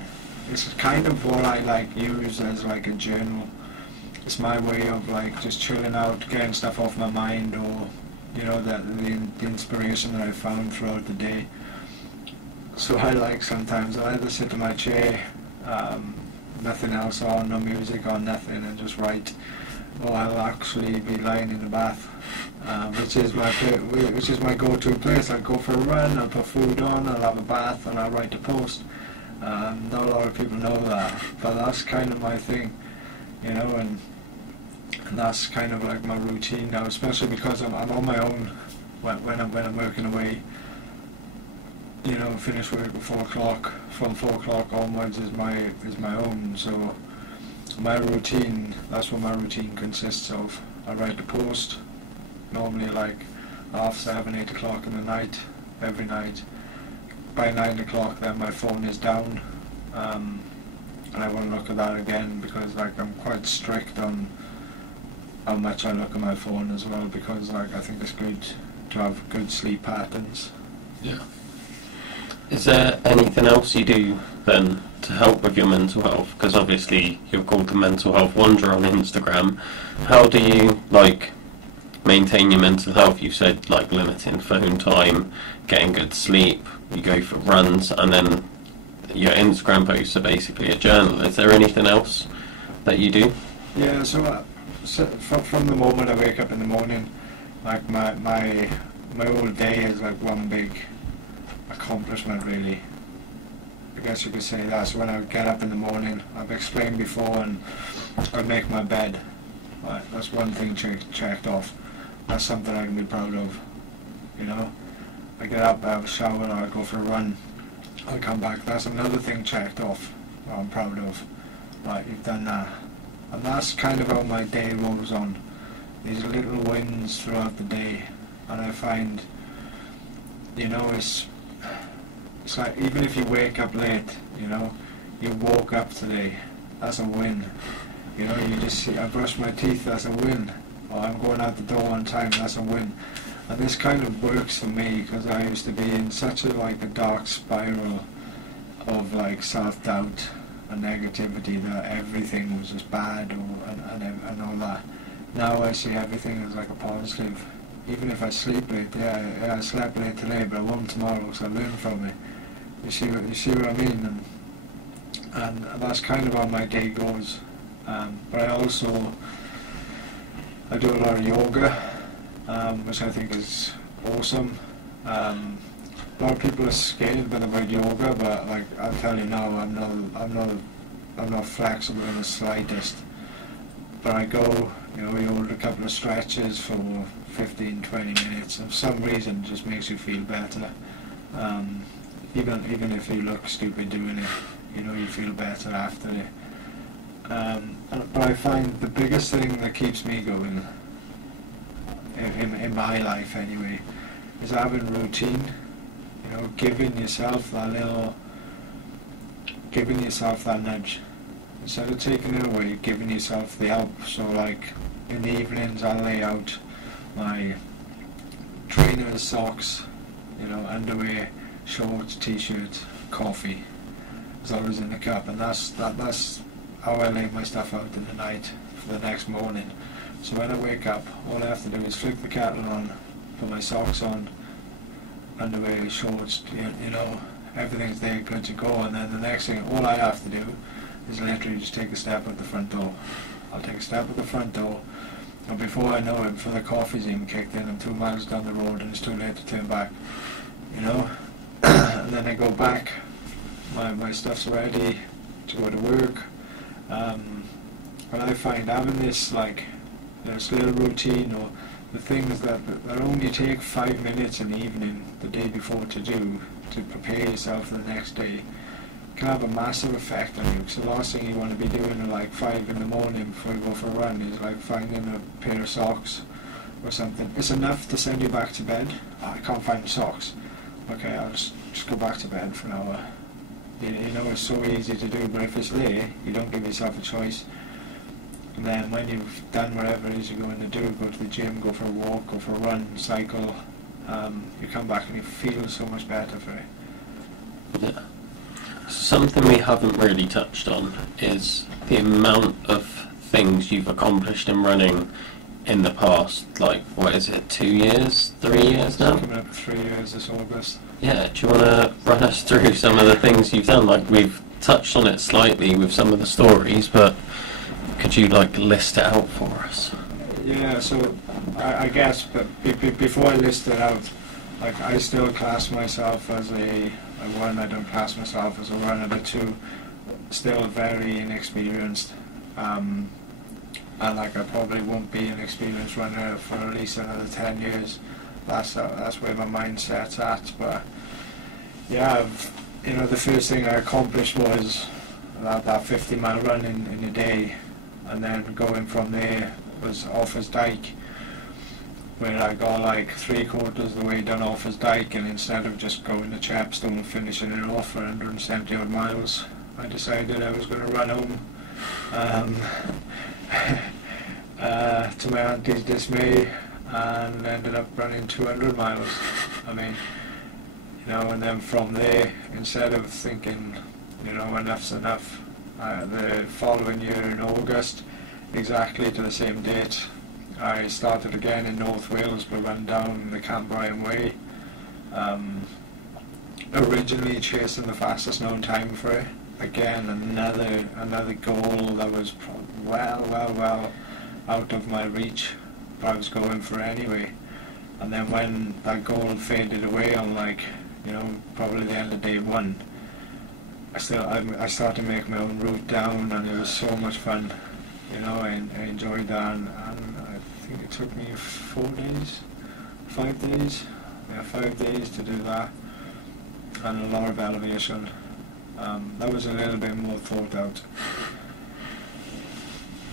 it's kind of what I like use as like a journal. It's my way of like just chilling out, getting stuff off my mind, or the inspiration that I found throughout the day. So I like sometimes I'll either sit in my chair, nothing else on, no music on, nothing, and just write, or I'll actually be lying in the bath, which is my go-to place. I'll go for a run, I'll put food on, I'll have a bath, and I'll write a post. Not a lot of people know that, but that's kind of my thing, and that's kind of like my routine now, especially because I'm on my own when I'm working away. Finish work at 4 o'clock. From 4 o'clock onwards is my own. So my routine, that's what my routine consists of. I write a post, normally like 7:30, 8 o'clock in the night, every night. By 9 o'clock then my phone is down, and I won't look at that again, because like I'm quite strict on how much I look at my phone as well, because like I think it's good to have good sleep patterns. Yeah. Is there anything else you do then to help with your mental health? Because obviously you're called the Mental Health Wanderer on Instagram. How do you maintain your mental health? You said like limiting phone time, getting good sleep, you go for runs, and then your Instagram posts are basically a journal. Is there anything else that you do? Yeah, so from the moment I wake up in the morning, like my whole day is like one big accomplishment, really. I guess you could say that. So when I get up in the morning, I've explained before, and I make my bed. Right, that's one thing checked off. That's something I can be proud of. You know, I get up, I have a shower, or I go for a run. I come back. That's another thing checked off. That I'm proud of. Right, you've done that, and that's kind of how my day rolls on. These little wins throughout the day, and I find, you know, it's like even if you wake up late, you know, you woke up today, that's a win. You know, you just see, I brushed my teeth, that's a win. Or I'm going out the door on time, that's a win. And this kind of works for me, because I used to be in such a dark spiral of like self-doubt and negativity that everything was just bad and all that. Now I see everything as like a positive. Even if I sleep late, yeah, I slept late today, but I won't tomorrow, so I learn from it. You see what I mean? And that's kind of how my day goes. But I do a lot of yoga, which I think is awesome. A lot of people are scared about yoga, but like I'll tell you now, I'm not flexible in the slightest. But I go, you know, we hold a couple of stretches for 15-20 minutes, and for some reason it just makes you feel better. Even if you look stupid doing it, you know, you feel better after it. But I find the biggest thing that keeps me going, in my life anyway, is having routine. You know, giving yourself that nudge. Instead of taking it away, giving yourself the help. So like in the evenings I'll lay out my trainers, socks, you know, underwear, shorts, t-shirts, coffee. It's always in the cup, and that's how I lay my stuff out in the night for the next morning. So when I wake up, all I have to do is flick the kettle on, put my socks on, underwear, shorts, you know, everything's there, good to go. And then the next thing, all I have to do is literally just take a step out the front door. I'll take a step out the front door, and before I know it, before the coffee's even kicked in, I'm 2 miles down the road and it's too late to turn back, you know. And then I go back, my stuff's ready to go to work. But I find having this this little routine, or the things that only take 5 minutes in the evening the day before to do, to prepare yourself for the next day, can have a massive effect on you. Because the last thing you want to be doing at like 5 in the morning before you go for a run is like finding a pair of socks or something. It's enough to send you back to bed. Oh, I can't find the socks. Okay, I'll just go back to bed for an hour. You know, it's so easy to do, but if it's there, you don't give yourself a choice. And then when you've done whatever it is you're going to do, go to the gym, go for a walk, go for a run, cycle, you come back and you feel so much better for it. Yeah. Something we haven't really touched on is the amount of things you've accomplished in running in the past, like, what is it, 2 years, 3 years now? It's coming up 3 years this August. Yeah, do you want to run us through some of the things you've done? Like, we've touched on it slightly with some of the stories, but could you, like, list it out for us? Yeah, so I guess, but before I list it out, like, I still class myself as one, I don't class myself as a runner, but two, still very inexperienced. And like, I probably won't be an experienced runner for at least another 10 years. That's where my mindset's at. But yeah, you know, the first thing I accomplished was that 50-mile run in a day, and then going from there was Offers Dyke, where I got like 3/4 of the way down Offers Dyke, and instead of just going to Chepstow and finishing it off for 170 odd miles, I decided I was going to run home. To my auntie's dismay, and ended up running 200 miles. I mean, you know, and then from there, instead of thinking, you know, enough's enough, the following year in August, exactly to the same date, I started again in North Wales, but ran down the Cambrian Way. Originally chasing the fastest known time for it. Again, another goal that was well out of my reach, but I was going for it anyway. And then when that goal faded away on, like, you know, probably the end of day one, I started making my own route down, and it was so much fun. You know, I enjoyed that, and I think it took me 5 days to do that, and a lot of elevation. That was a little bit more thought out.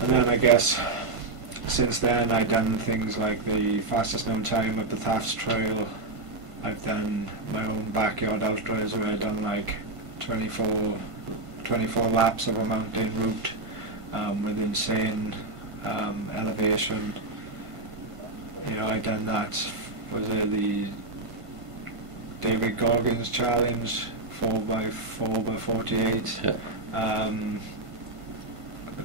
And then I guess since then I've done things like the fastest known time at the Thafts Trail. I've done my own backyard ultras where I've done like 24 laps of a mountain route with insane elevation. You know, I've done that. Was it the David Goggins challenge, 4x48? Yeah.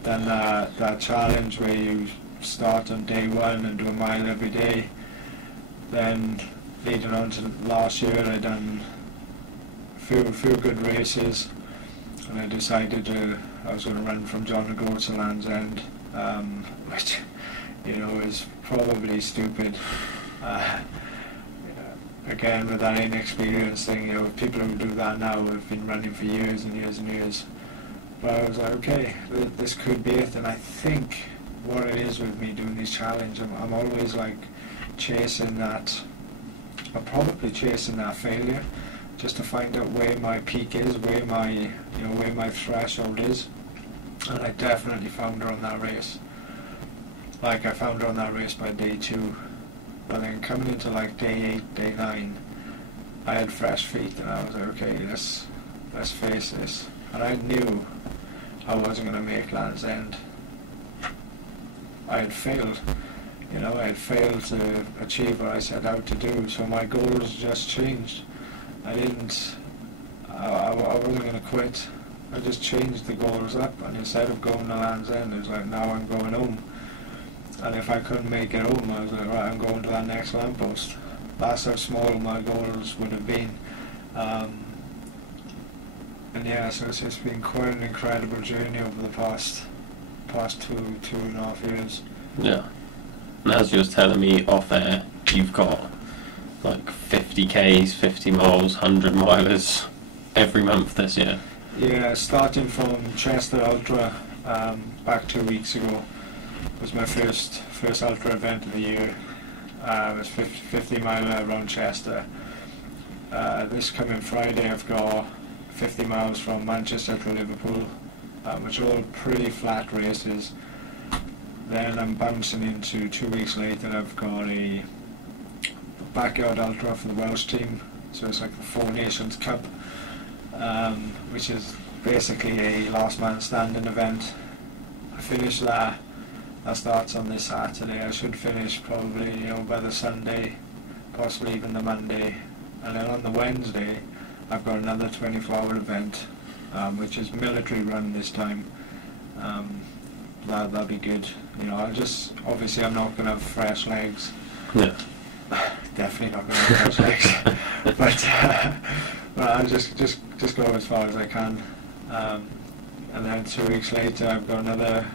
Then that challenge where you start on day one and do a mile every day. Then leading on to last year, I done a few good races, and I decided I was going to run from John O'Groats to Land's End, which, you know, is probably stupid. Again, with that inexperienced thing, you know, people who do that now have been running for years and years and years. But I was like, okay, this could be it. And I think what it is with me doing these challenges, I'm always like chasing that. I'm probably chasing that failure, just to find out where my peak is, where my threshold is. And I definitely found her on that race. Like, I found her on that race by day 2. But then coming into like day 8, day 9, I had fresh feet, and I was like, okay, let's face this. And I knew I wasn't going to make Land's End. I had failed. You know, I had failed to achieve what I set out to do, so my goals just changed. I wasn't going to quit. I just changed the goals up, and instead of going to Land's End, it was like, now I'm going home. And if I couldn't make it home, I was like, right, I'm going to that next lamppost. That's how small my goals would have been. And yeah, so it's been quite an incredible journey over the past 2.5 years. Yeah. And as you was telling me off air, you've got like 50 Ks, 50 miles, 100 milers every month this year. Yeah, starting from Chester Ultra back 2 weeks ago was my first ultra event of the year. It was 50 miler around Chester. This coming Friday I've got 50 miles from Manchester to Liverpool, which are all pretty flat races. Then I'm bouncing into 2 weeks later, I've got a backyard ultra for the Welsh team, so it's like the Four Nations Cup, which is basically a last man standing event. I finished that starts on this Saturday. I should finish probably, you know, by the Sunday, possibly even the Monday. And then on the Wednesday I've got another 24-hour event, which is military run this time. That'll be good. You know, obviously I'm not going to have fresh legs. Yeah. Definitely not going to have fresh legs. But I'll just go as far as I can. And then 2 weeks later I've got another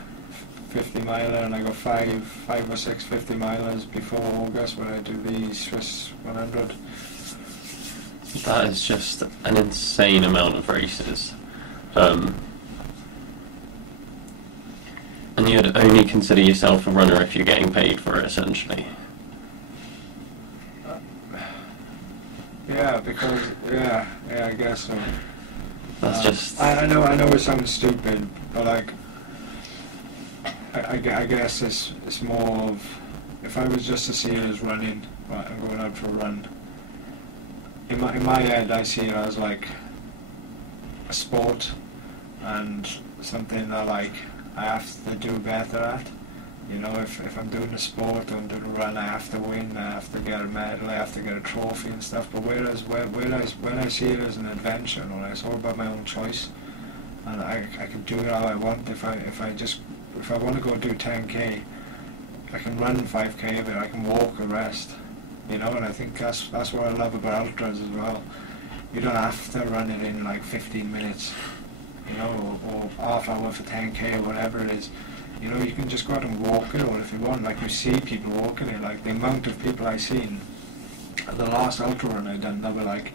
50 miler, and I got five or six 50 milers before August where I do the Swiss 100. That is just an insane amount of races. And you'd only consider yourself a runner if you're getting paid for it, essentially. Yeah, because I guess so. That's just. I know it sounds stupid, but like, I guess it's more of, if I was just to see it as running, right, I'm going out for a run. In my head, I see it as like a sport and something that like I have to do better at. You know, if I'm doing a sport, I'm doing a run, I have to win, I have to get a medal, I have to get a trophy and stuff. But whereas when I see it as an adventure, or it's all about my own choice, and I can do it how I want. If I want to go do 10k, can run 5k, but I can walk the rest. And I think that's what I love about ultras as well. You don't have to run it in like 15 minutes, or half hour for 10k or whatever it is. You can just go out and walk it, or if you want, like you see people walking it, like the amount of people I seen at the last ultra run I done, they were like,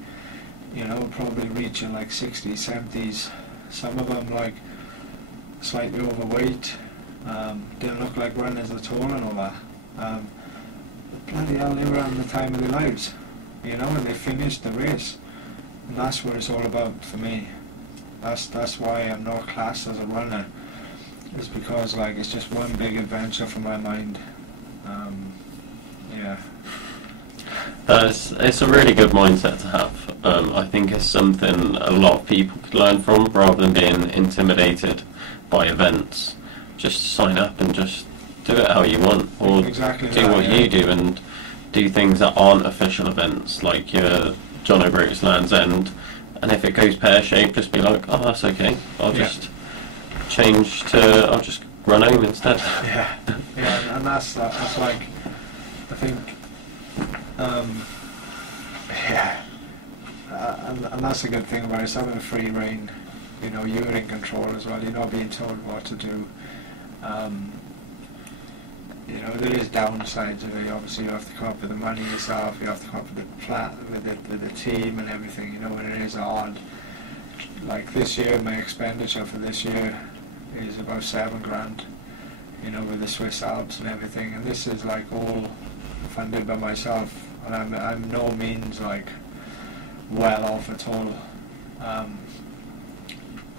probably reaching like 60s, 70s. Some of them like slightly overweight, didn't look like runners at all and all that. Bloody hell, they were having the time of their lives, and they finished the race. And that's what it's all about for me. That's why I'm not classed as a runner. It's because like it's just one big adventure for my mind. Yeah. It's a really good mindset to have. I think it's something a lot of people could learn from, rather than being intimidated by events. Just sign up and just do it how you want, or do what you do, and do things that aren't official events, like your John O'Groats Land's End. And if it goes pear-shaped, just be like, oh, that's okay. I'll just I'll just run home instead. Yeah, and that's like, I think, and that's a good thing about it. It's having free reign. You're in control as well. You're not being told what to do. There is downsides of it. Obviously, you have to come up with the money yourself. You have to come up with the plan, with the team and everything. And it is hard. Like this year, my expenditure for this year is about $7,000. With the Swiss Alps and everything. And this is like all funded by myself. And I'm no means like well off at all.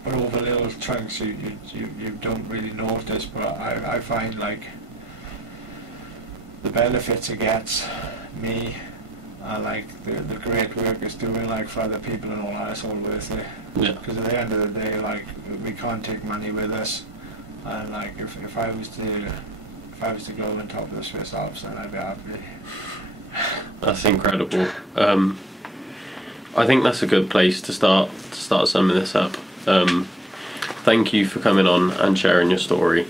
But over little chunks, you don't really notice. But I find like the benefits it gets me, like the great work it's doing like for other people and all that, it's all worth it. Yeah. Because at the end of the day, like we can't take money with us, and like if I was to go on top of the Swiss Alps, then I'd be happy. That's incredible. I think that's a good place to start summing this up. Thank you for coming on and sharing your story.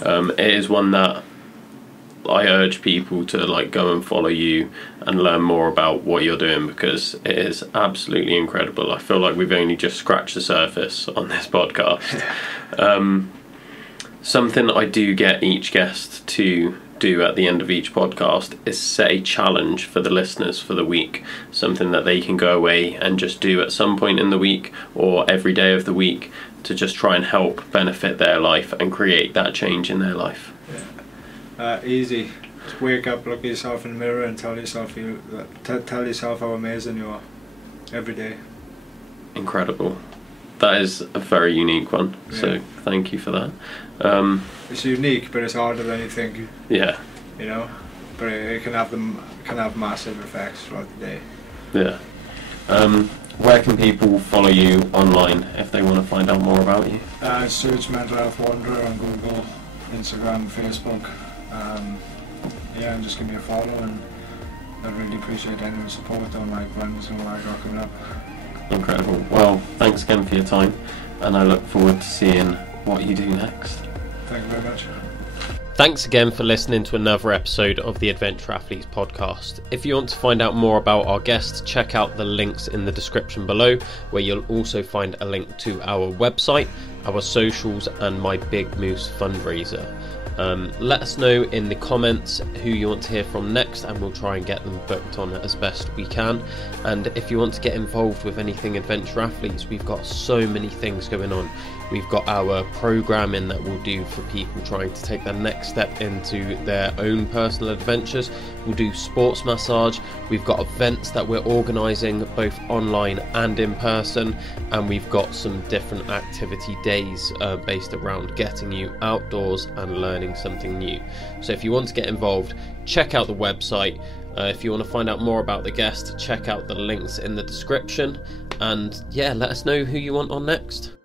It is one that I urge people to like go and follow you and learn more about what you're doing, because it is absolutely incredible. I feel like we've only just scratched the surface on this podcast. Something I do get each guest to do at the end of each podcast is set a challenge for the listeners for the week, something that they can go away and just do at some point in the week or every day of the week to just try and help benefit their life and create that change in their life. Easy. Just wake up, look at yourself in the mirror and tell yourself how amazing you are every day. Incredible. That is a very unique one, so thank you for that. It's unique, but it's harder than you think. Yeah. But it can have massive effects throughout the day. Yeah. Where can people follow you online if they want to find out more about you? Search Mental Health Wanderer on Google, Instagram, Facebook. And just give me a follow, and I'd really appreciate anyone's support on my runs and what I got coming up. Incredible. Well, thanks again for your time, and I look forward to seeing what you do next. Thank you very much. Thanks again for listening to another episode of the Adventure Athletes podcast. If you want to find out more about our guests, check out the links in the description below, where you'll also find a link to our website, our socials, and my BigMoose fundraiser. Let us know in the comments who you want to hear from next, and we'll try and get them booked on as best we can. And if you want to get involved with anything Adventure Athletes, we've got so many things going on. We've got our programming that we'll do for people trying to take their next step into their own personal adventures. We'll do sports massage. We've got events that we're organising both online and in person, and we've got some different activity days based around getting you outdoors and learning something new. So if you want to get involved, check out the website. If you want to find out more about the guest, check out the links in the description, and let us know who you want on next.